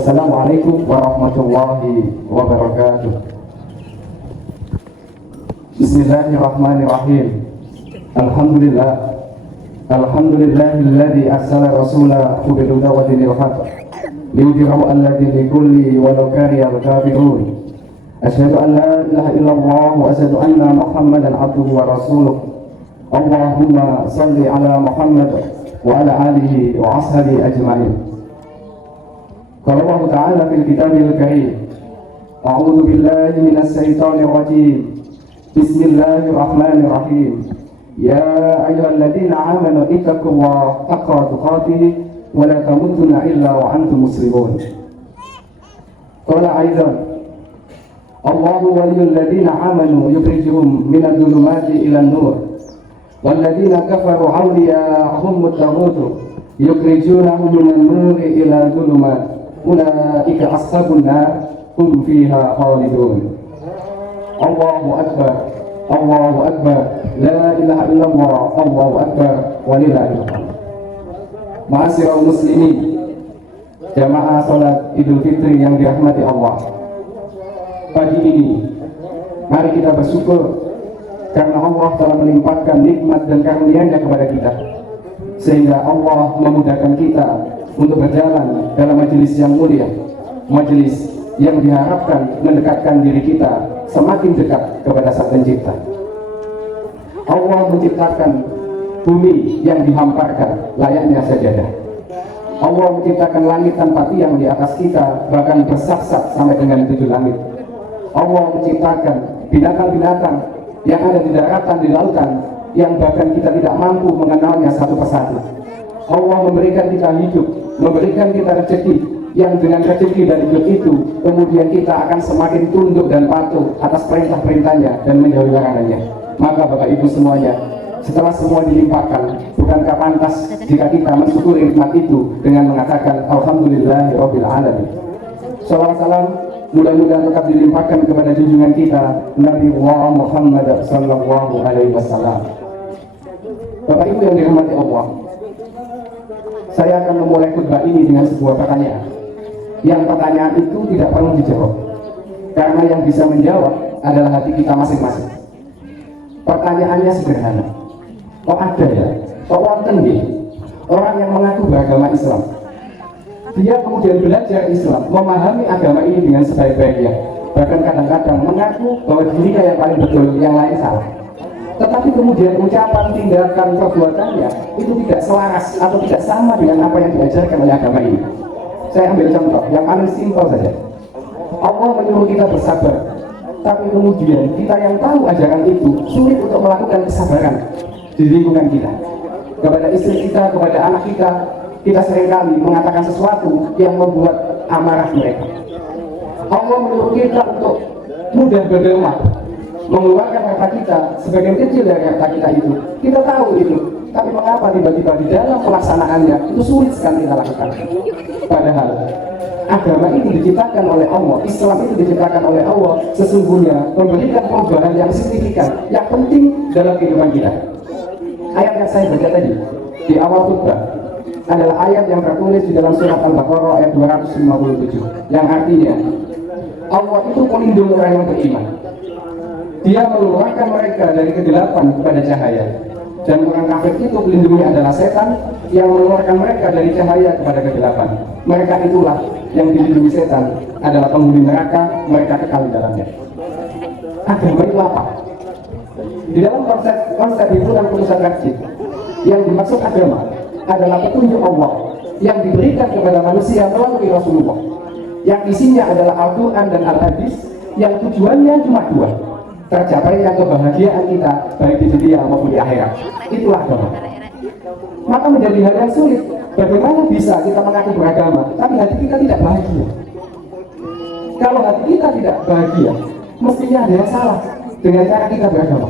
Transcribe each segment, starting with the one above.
Assalamualaikum warahmatullahi wabarakatuh. Bismillahirrahmanirrahim. Alhamdulillah. Alhamdulillahilladzi arsala rasulahu bil huda wa dinil haqq liyudhhirahu 'ala dini kulli walau karihal kafirun. Asyhadu an la ilaha illallah wa asyhadu anna Muhammadan 'abduhu wa rasuluh. Allahumma shalli 'ala Muhammad wa 'ala alihi wa ashabihi ajma'in. Qala Allah Ta'ala fil kitabil karim. A'udzu billahi minasy syaithanir rajim. Bismillahirrahmanirrahim. Ya ayyuhalladzina amanu ittaqullaha haqqa tuqatih wa la tamutunna illa wa antum muslimun. Qala aidan Allahu waliyyul ladzina amanu yukhrijuhum minadh dhulumati ilan nur wal ladzina kafaru awliya'uhum at-taghut yukhrijunahum minan nuri ila dhulumat ulaika ashabun nar hum fiha khalidun. Allahu akbar, Allahu akbar, la ilaha illallah, Allahu akbar, walillahil hamd. Ma'asyiral muslimin, jamaah salat Idul Fitri yang dirahmati Allah. Pagi ini mari kita bersyukur karena Allah telah melimpahkan nikmat dan karunia-Nya kepada kita, sehingga Allah memudahkan kita untuk berjalan dalam majelis yang mulia, majelis yang diharapkan mendekatkan diri kita semakin dekat kepada Sang Pencipta. Allah menciptakan bumi yang dihamparkan layaknya sajadah. Allah menciptakan langit tanpa tiang di atas kita, bahkan bersak-sak sampai dengan 7 langit. Allah menciptakan binatang-binatang yang ada di daratan, di lautan, yang bahkan kita tidak mampu mengenalnya satu persatu. Allah memberikan kita hidup, memberikan kita rezeki, yang dengan rezeki dari hidup itu kemudian kita akan semakin tunduk dan patuh atas perintah-perintahnya dan menjauhi larangannya. Maka Bapak Ibu semuanya, setelah semua dilimpahkan, bukankah pantas jika kita mensyukuri nikmat itu dengan mengatakan alhamdulillahirabbil alamin. Shalawat salam mudah-mudahan tetap dilimpahkan kepada junjungan kita Nabi Muhammad sallallahu alaihi wasallam. Bapak Ibu yang dirahmati Allah, saya akan memulai khutbah ini dengan sebuah pertanyaan. Yang pertanyaan itu tidak perlu dijawab, karena yang bisa menjawab adalah hati kita masing-masing. Pertanyaannya sederhana. Kok ada ya? Kok wonten nggih orang yang mengaku beragama Islam, dia kemudian belajar Islam, memahami agama ini dengan sebaik-baiknya, bahkan kadang-kadang mengaku bahwa dirinya yang paling betul, yang lain salah, tetapi kemudian ucapan, tindakan, perbuatannya itu tidak selaras atau tidak sama dengan apa yang diajarkan oleh agama ini. Saya ambil contoh yang paling simpel saja. Allah menyuruh kita bersabar, tapi kemudian kita yang tahu ajaran itu sulit untuk melakukan kesabaran di lingkungan kita. Kepada istri kita, kepada anak kita, kita seringkali mengatakan sesuatu yang membuat amarah mereka. Allah menyuruh kita untuk mudah berderma, mengeluarkan harta kita, sebagian kecil dari harta kita itu. Kita tahu itu, tapi mengapa tiba-tiba di dalam pelaksanaannya itu sulit sekali kita lakukan? Padahal agama ini diciptakan oleh Allah, Islam itu diciptakan oleh Allah sesungguhnya memberikan perubahan yang signifikan, yang penting dalam kehidupan kita. Ayat yang saya baca tadi di awal khutbah adalah ayat yang tertulis di dalam surat Al-Baqarah ayat 257, yang artinya Allah itu pelindung orang yang beriman. Dia mengeluarkan mereka dari kegelapan kepada cahaya, dan orang kafir itu pelindungnya adalah setan yang mengeluarkan mereka dari cahaya kepada kegelapan. Mereka itulah yang dilindungi setan, adalah penghuni neraka, mereka kekal di dalamnya. Agama itu apa? Di dalam konsep hiburan perusahaan masjid, yang dimaksud agama adalah petunjuk Allah yang diberikan kepada manusia melalui Rasulullah, yang isinya adalah Al-Quran dan Al-Hadis, yang tujuannya cuma dua: tercapainya kebahagiaan kita baik di dunia maupun di akhirat. Itulah agama. Maka menjadi hal yang sulit, bagaimana bisa kita mengaku beragama tapi hati kita tidak bahagia? Kalau hati kita tidak bahagia, mestinya ada yang salah dengan cara kita beragama.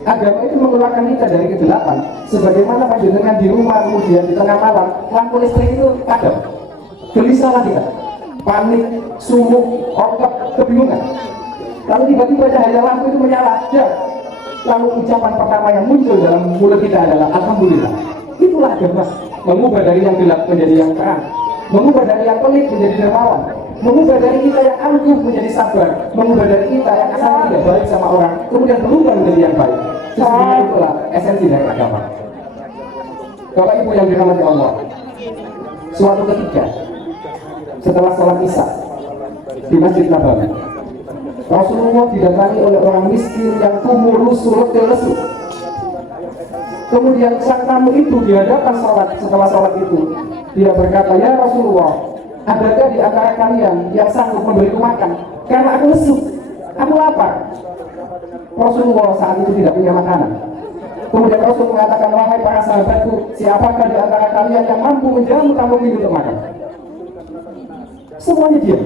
Agama itu mengeluarkan kita dari kegelapan, sebagaimana panjenengan di rumah kemudian di tengah malam lampu listrik itu padam, gelisahlah kita, panik, sumuk, ongkap, kebingungan. Lalu tiba-tiba cahaya lampu itu menyala, ya. Lalu ucapan pertama yang muncul dalam mulut kita adalah alhamdulillah. Itulah agama, mengubah dari yang gelap menjadi yang terang, mengubah dari yang pelit menjadi dermawan, mengubah dari kita yang angkuh menjadi sabar, mengubah dari kita yang asalnya tidak baik sama orang, kemudian berubah menjadi yang baik. Sesungguhnya itulah esensi dari agama. Bapak Ibu yang dirahmati Allah, suatu ketika setelah sholat isya di Masjid Nabawi, Rasulullah didatangi oleh orang miskin yang kumuh lusuh letih lesu. Kemudian sang tamu itu di hadapan sholat, setelah sholat itu dia berkata, "Ya Rasulullah, adakah di antara kalian yang sanggup memberiku makan? Karena aku lesu, aku lapar." Rasulullah saat itu tidak punya makanan. Kemudian Rasul mengatakan, "Wahai para sahabatku, siapakah di antara kalian yang mampu menjamu tamu ini untuk makan?" Semuanya diam,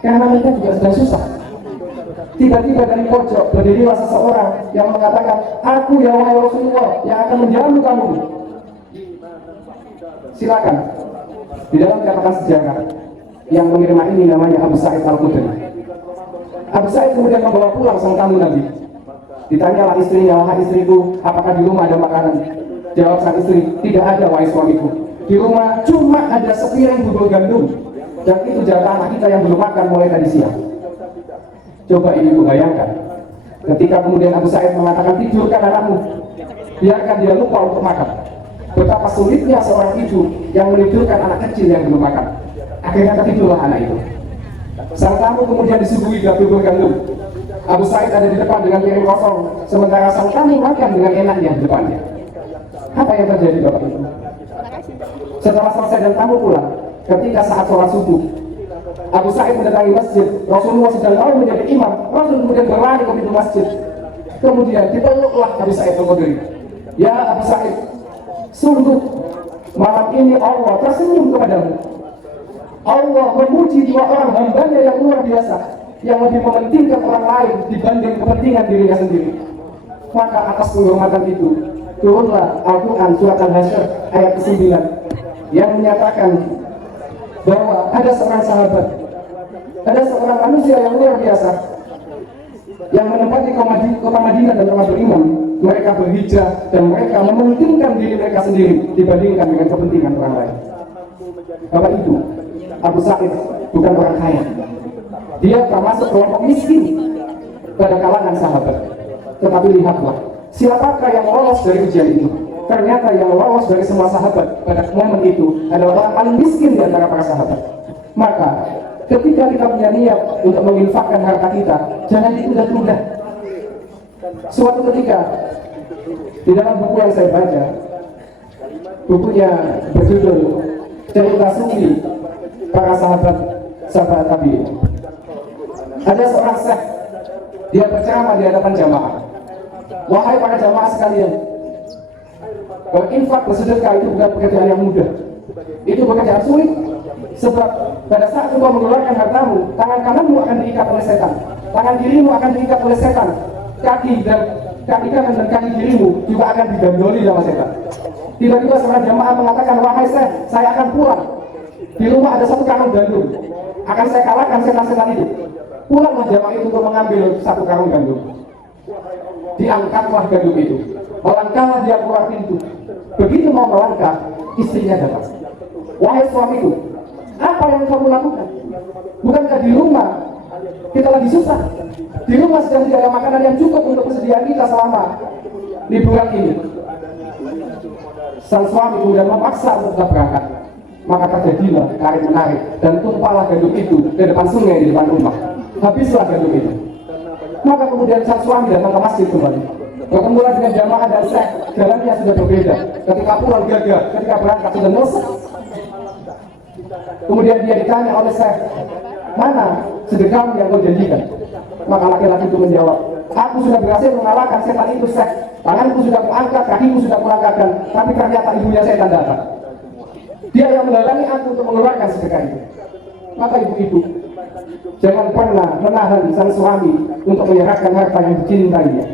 karena mereka juga sedang susah. Tiba-tiba dari pojok berdirilah seseorang yang mengatakan, "Aku ya wahai Rasulullah yang akan menjamu kamu." Silakan. Di dalam catatan sejarah yang menerima ini namanya Abu Sa'id Al-Khudri. Abu Sa'id kemudian membawa pulang sang tamu Nabi. Ditanyalah istrinya, "Wahai istriku, apakah di rumah ada makanan?" Jawab sang istri, "Tidak ada wahai suamiku. Di rumah cuma ada sepiring bubur gandum, dan itu jatah anak kita yang belum makan mulai tadi siang." Coba ini bayangkan, ketika kemudian Abu Sa'id mengatakan, "Tidurkan anakmu, biarkan dia lupa untuk makan." Betapa sulitnya seorang ibu yang menidurkan anak kecil yang belum makan. Akhirnya tertidurlah anak itu. Sang tamu kemudian disuguhi bubur gandum. Abu Sa'id ada di depan dengan piring kosong, sementara sang tamu makan dengan enaknya di depannya. Apa yang terjadi Bapak Ibu? Setelah selesai dan tamu pulang, ketika saat sholat subuh, Abu Sa'id mendatangi masjid. Rasulullah sedang mau menjadi imam. Rasul kemudian berlari ke pintu masjid. Kemudian dipeluklah Abu Sa'id Al-Khudri. "Ya Abu Sa'id, sungguh malam ini Allah tersenyum kepadamu. Allah memuji dua orang hambanya yang luar biasa, yang lebih mementingkan orang lain dibanding kepentingan dirinya sendiri." Maka atas penghormatan itu turunlah Al-Quran surat Al-Hasyr ayat ke-9 yang menyatakan bahwa ada seorang sahabat, ada seorang manusia yang luar biasa yang menempati kota Madinah dan telah beriman. Mereka berhijrah dan mereka mementingkan diri mereka sendiri dibandingkan dengan kepentingan orang lain. Bapak Ibu, Abu Sa'id bukan orang kaya. Dia termasuk kelompok miskin pada kalangan sahabat. Tetapi lihatlah, siapakah yang lolos dari ujian itu? Ternyata yang lolos dari semua sahabat pada momen itu adalah orang paling miskin di antara para sahabat. Maka ketika kita punya niat untuk menginfakkan harta kita, jangan ditunda-tunda. Suatu ketika di dalam buku yang saya baca, bukunya berjudul Cerita Sufi Para Sahabat Tabi'in. Ada seorang syekh, dia berceramah di hadapan jamaah. "Wahai para jamaah sekalian, berinfak bersedekah itu bukan pekerjaan yang mudah. Itu pekerjaan sulit. Sebab pada saat engkau mengeluarkan hartamu, tangan kananmu akan diikat oleh setan, tangan kirimu akan diikat oleh setan, kaki kanan dan kaki kirimu juga akan digandoli sama setan." Tiba-tiba seorang jamaah mengatakan, "Wahai syekh, saya akan pulang. Di rumah ada satu karung gandum. Akan saya kalahkan setan-setan itu." Pulanglah jamaah itu untuk mengambil satu karung gandum. Diangkatlah gandum itu. Melangkahlah dia keluar pintu. Begitu mau melangkah, istrinya datang. "Wahai suamiku, apa yang kamu lakukan? Bukankah di rumah kita lagi susah? Di rumah sedang tidak ada makanan yang cukup untuk persediaan kita selama liburan ini." Sang suami kemudian memaksa untuk tetap berangkat. Maka terjadilah tarik-menarik dan tumpahlah gandum itu ke depan sungai di depan rumah. Habislah gandum itu. Maka kemudian sang suami datang ke masjid kembali. Bertemulah dengan jamaah dan syekh, jalannya sudah berbeda. Ketika pulang gagal, ketika berangkat sudah nyesek. Kemudian dia ditanya oleh syekh, "Mana sedekahmu yang kau janjikan?" Maka laki-laki itu menjawab, "Aku sudah berhasil mengalahkan setan itu, syekh. Tanganku sudah kuangkat, kakiku sudah kulangkahkan, tapi ternyata ibunya setan datang. Dia yang menghalangi aku untuk mengeluarkan sedekah itu." Maka ibu-ibu, jangan pernah menahan sang suami untuk menyerahkan harta yang dicintainya.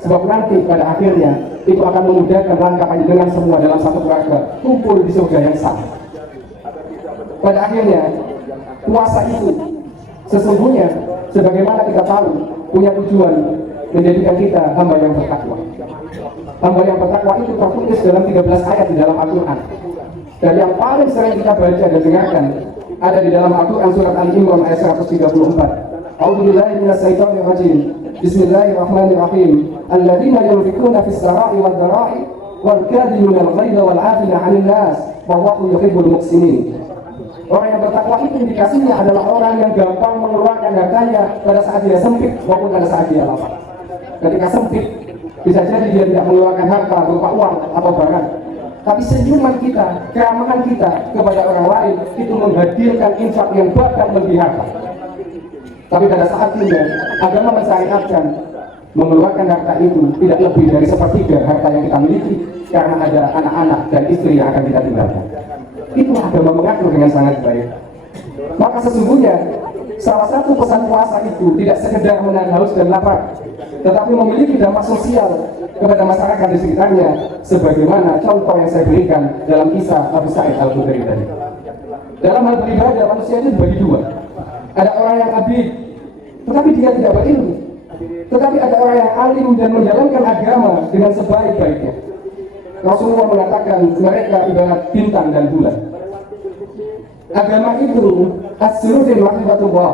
Sebab nanti pada akhirnya itu akan memudahkan langkah panjenengan semua dalam satu keluarga kumpul di surga yang sama. Pada akhirnya puasa itu sesungguhnya sebagaimana kita tahu punya tujuan menjadikan kita hamba yang bertakwa. Hamba yang bertakwa itu tertulis dalam 13 ayat di dalam Al-Quran. Dan yang paling sering kita baca dan dengarkan ada di dalam Al-Quran surat Al-Imran ayat 134. A'udzubillahi minasyaitonir rajim. Bismillahirrahmanirrahim. Alladzina yunfiquna fis sarai wad dharai wal kadhimina al-ghaidha wal 'afina 'anil nas wallahu yuhibbul muhsinin. Orang yang bertakwa itu indikasinya adalah orang yang gampang mengeluarkan hartanya pada saat dia sempit maupun pada saat dia lapang. Ketika sempit, bisa jadi dia tidak mengeluarkan harta berupa uang atau barang, tapi senyuman kita, keramahan kita kepada orang lain itu menghadirkan infak yang bahkan lebih harta. Tapi pada saat ini agama mensyariatkan mengeluarkan harta itu tidak lebih dari sepertiga harta yang kita miliki, karena ada anak-anak dan istri yang akan kita tinggalkan. Itu agama mengatur dengan sangat baik. Maka sesungguhnya salah satu pesan puasa itu tidak sekedar menahan haus dan lapar, tetapi memiliki dampak sosial kepada masyarakat di sekitarnya, sebagaimana contoh yang saya berikan dalam kisah Abu Sa'id Al-Khudri tadi. Dalam hal beribadah, manusia itu dibagi dua. Ada orang yang abid, tetapi dia tidak berilmu. Tetapi ada orang yang alim dan menjalankan agama dengan sebaik-baiknya. Rasulullah mengatakan mereka ibarat bintang dan bulan. Agama itu as-surufin makhrifatullah.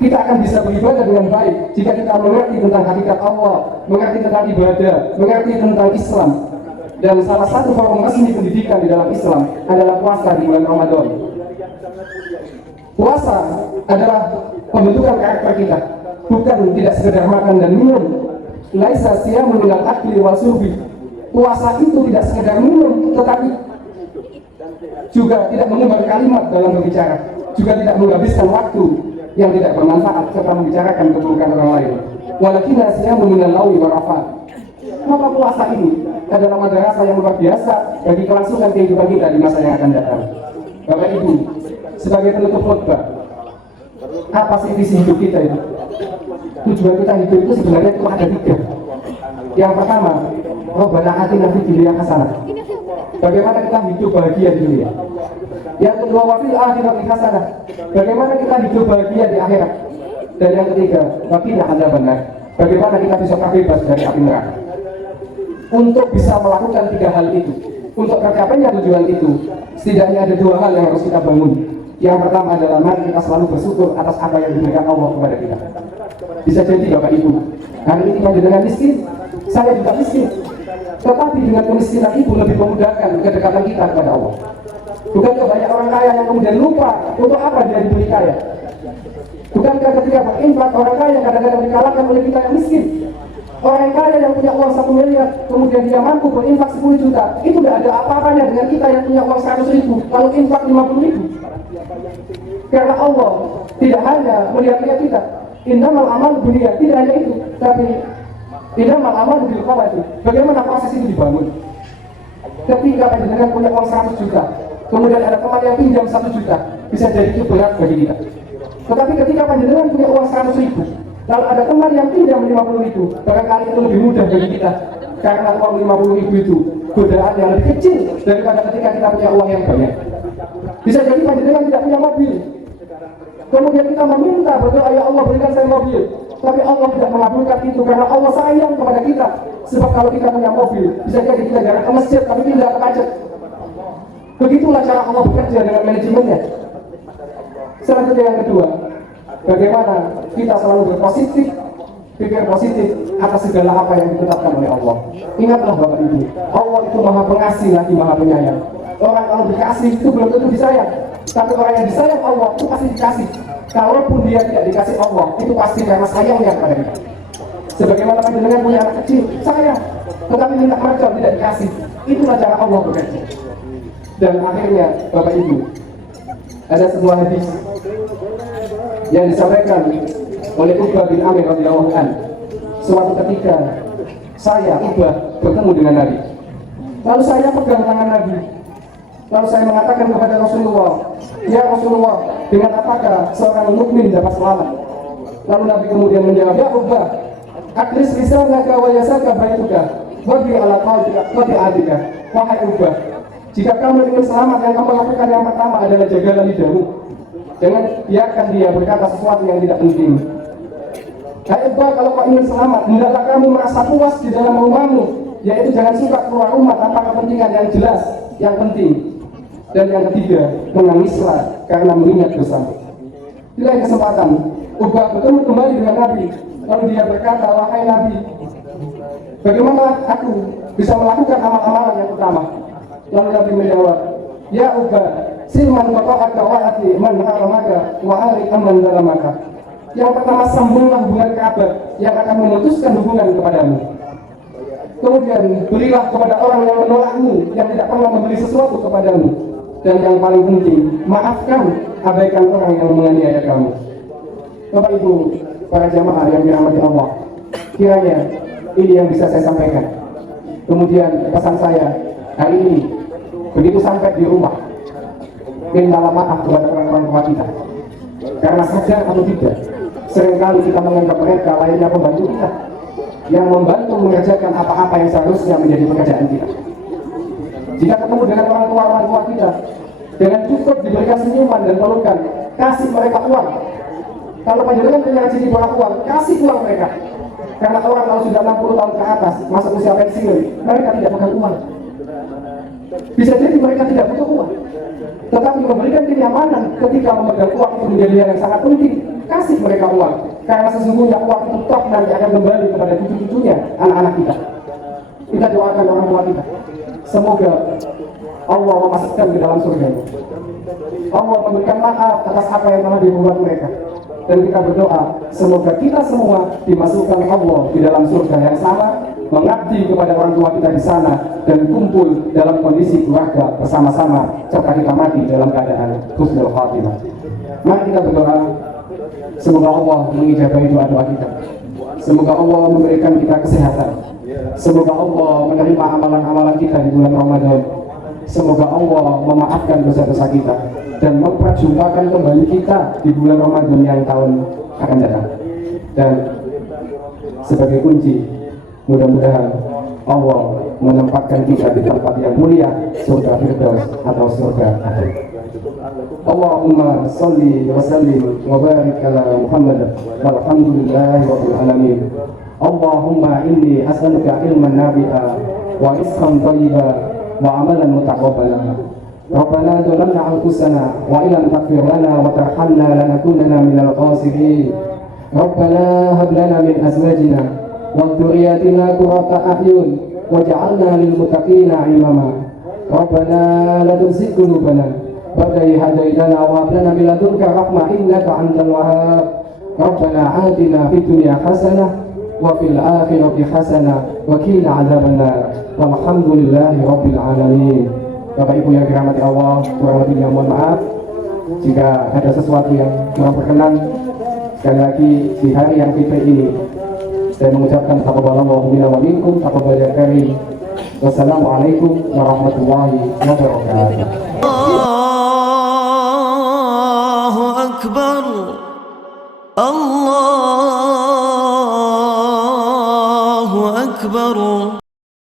Kita akan bisa beribadah dengan baik jika kita mengerti tentang hakikat Allah, mengerti tentang ibadah, mengerti tentang Islam. Dan salah satu forum resmi pendidikan di dalam Islam adalah puasa di bulan Ramadan. Puasa adalah pembentukan karakter kita, bukan tidak sekedar makan dan minum. Laisa siyamun minal akli wal surbi. Puasa itu tidak sekedar minum, tetapi juga tidak mengumbar kalimat dalam berbicara, juga tidak menghabiskan waktu yang tidak bermanfaat serta membicarakan keburukan orang lain. Walakinna siyamun minal lawi wa rafat. Maka puasa ini adalah madrasah yang luar biasa bagi kelangsungan kehidupan kita di masa yang akan datang. Bapak Ibu, sebagai penutup khutbah, apa sih visi hidup kita itu? Tujuan kita hidup itu sebenarnya cuma ada tiga. Yang pertama, Rabbana atina fid dunya hasanah. Bagaimana kita hidup bahagia di dunia. Yang kedua, wa fil akhirati hasanah. Bagaimana kita hidup bahagia di akhirat. Dan yang ketiga, wa qina adzabannar. Bagaimana kita bisa terbebas dari api neraka. Untuk bisa melakukan tiga hal itu, untuk tercapainya tujuan itu, setidaknya ada dua hal yang harus kita bangun. Yang pertama adalah mari kita selalu bersyukur atas apa yang diberikan Allah kepada kita. Bisa jadi Bapak Ibu, hari ini panjenengan miskin, saya juga miskin. Tetapi dengan kemiskinan itu lebih memudahkan kedekatan kita kepada Allah. Bukankah banyak orang kaya yang kemudian lupa untuk apa dia diberi kaya? Bukankah ketika berinfak orang kaya kadang-kadang dikalahkan oleh kita yang miskin? Orang kaya yang punya uang 1 miliar, kemudian dia mampu berinfak 10 juta, itu tidak ada apa-apanya dengan kita yang punya uang 100 ribu, lalu infak 50 ribu. Karena Allah tidak hanya melihat kita, innamal amal dunia, tidak hanya itu, tapi innamal amal bil khawati. Bagaimana proses itu dibangun? Ketika panjenengan punya uang 100 juta, kemudian ada teman yang pinjam 1 juta, bisa jadi itu berat bagi kita. Tetapi ketika panjenengan punya uang 100 ribu, lalu ada teman yang pinjam 50 ribu, barangkali itu lebih mudah bagi kita, karena uang 50 ribu itu godaan yang lebih kecil daripada ketika kita punya uang yang banyak. Bisa jadi panjenengan tidak punya mobil, kemudian kita meminta berdoa, ya Allah berikan saya mobil, tapi Allah tidak mengabulkan itu karena Allah sayang kepada kita. Sebab kalau kita punya mobil, bisa jadi kita jarang ke masjid tapi tidak ke macet. Begitulah cara Allah bekerja dengan manajemennya. Selanjutnya yang kedua, bagaimana kita selalu berpositif, pikir positif atas segala apa yang ditetapkan oleh Allah. Ingatlah Bapak Ibu, Allah itu maha pengasih lagi maha penyayang. Orang kalau dikasih itu belum tentu disayang, tapi orang yang disayang Allah itu pasti dikasih. Kalaupun dia tidak dikasih Allah, itu pasti karena sayangnya kepada kita. Sebagaimana panjenengan punya anak kecil, sayang, tetapi minta mercon tidak dikasih. Itulah cara Allah bekerja. Dan akhirnya Bapak Ibu, ada sebuah hadis yang disampaikan oleh Uqbah bin Amir radhiyallahu anhu. Suatu ketika saya Uqbah bertemu dengan Nabi. Lalu saya pegang tangan Nabi. Lalu saya mengatakan kepada Rasulullah, ya Rasulullah, dengan apakah seorang mukmin dapat selamat? Lalu Nabi kemudian menjawab, ya Uqbah, akris lisanaka wa yasaka baituka wa bi ala qati'atika. Wahai Uqbah, jika kamu ingin selamat, yang kamu lakukan yang pertama adalah jagalah lidahmu. Jangan biarkan dia berkata sesuatu yang tidak penting. Hai Uqbah, kalau kau ingin selamat, hendaklah kamu merasa puas di dalam rumahmu, yaitu jangan suka keluar rumah tanpa kepentingan yang jelas, yang penting. Dan yang ketiga, menangislah karena mengingat dosa. Di lain kesempatan, Uqbah bertemu kembali dengan Nabi. Lalu dia berkata, wahai Nabi, bagaimana aku bisa melakukan amal-amalan yang utama? Lalu Nabi menjawab, ya Uqbah, silman qata'aka wa'ati man haramaka wa'ari amman dalamaka. Yang pertama, sambunglah hubungan kerabat yang akan memutuskan hubungan kepadamu. Kemudian berilah kepada orang yang menolakmu, yang tidak pernah memberi sesuatu kepadamu. Dan yang paling penting, maafkan, abaikan orang yang menganiaya kamu. Bapak Ibu, para jamaah yang dirahmati Allah, kiranya ini yang bisa saya sampaikan. Kemudian pesan saya hari ini, begitu sampai di rumah, mintalah maaf kepada orang-orang tua kita. Karena sadar atau tidak, seringkali kita menganggap mereka lainnya pembantu kita, yang membantu mengerjakan apa-apa yang seharusnya menjadi pekerjaan kita. Jika ketemu dengan orang tua kita, dengan cukup diberikan senyuman dan pelukan, kasih mereka uang. Kalau panjenengan punya rezeki banyak uang, kasih uang mereka. Karena orang kalau sudah 60 tahun ke atas, masuk usia pensiun, mereka tidak pegang uang. Bisa jadi mereka tidak butuh uang, tetapi memberikan kenyamanan ketika memegang uang itu menjadi hal yang sangat penting. Kasih mereka uang, karena sesungguhnya uang itu toh nanti akan kembali kepada cucu-cucunya, anak-anak kita. Kita doakan orang tua kita, semoga Allah memasukkan ke dalam surga. Allah memberikan maaf atas apa yang telah dibuat mereka. Dan kita berdoa, semoga kita semua dimasukkan Allah di dalam surga yang sama, mengabdi kepada orang tua kita di sana, dan kumpul dalam kondisi keluarga bersama-sama, serta kita mati dalam keadaan husnul khatimah. Mari kita berdoa, semoga Allah mengijabahi doa-doa kita. Semoga Allah memberikan kita kesehatan. Semoga Allah menerima amalan-amalan kita di bulan Ramadan. Semoga Allah memaafkan dosa-dosa kita dan memperjumpakan kembali kita di bulan Ramadan yang tahun akan datang. Dan sebagai kunci, mudah-mudahan Allah menempatkan kita di tempat yang mulia, surga Firdaus atau surga Adil. Allahumma salli wa sallim wa barik ala Muhammad walhamdulillahi rabbil alamin. Allahumma inni as'aluka ilman nafi'a wa rizqan thayyiban wa amalan mutaqabbala. Rabbana zalamna anfusana wa illam taghfir lana wa tarhamna lanakunanna minal khasirin. Rabbana hab lana min azwajina wa dhurriyyatina qurrata a'yun waj'alna lil muttaqina imama. Rabbana la tuzigh qulubana ba'da idh hadaytana wa hab lana min ladunka rahmah innaka antal wahhab. Rabbana atina fid dunya hasanah wa fil akhirati hasanah wa qina adzabannar. Walhamdulillahi rabbil alamin. Bapak Ibu yang dirahmati Allah, kurang lebihnya mohon maaf jika ada sesuatu yang kurang berkenan. Sekali lagi di hari yang fitri ini saya mengucapkan taqabbalallahu minna wa minkum taqabbal karim. Wassalamualaikum warahmatullahi wabarakatuh. Allahu akbar, Allahu akbar.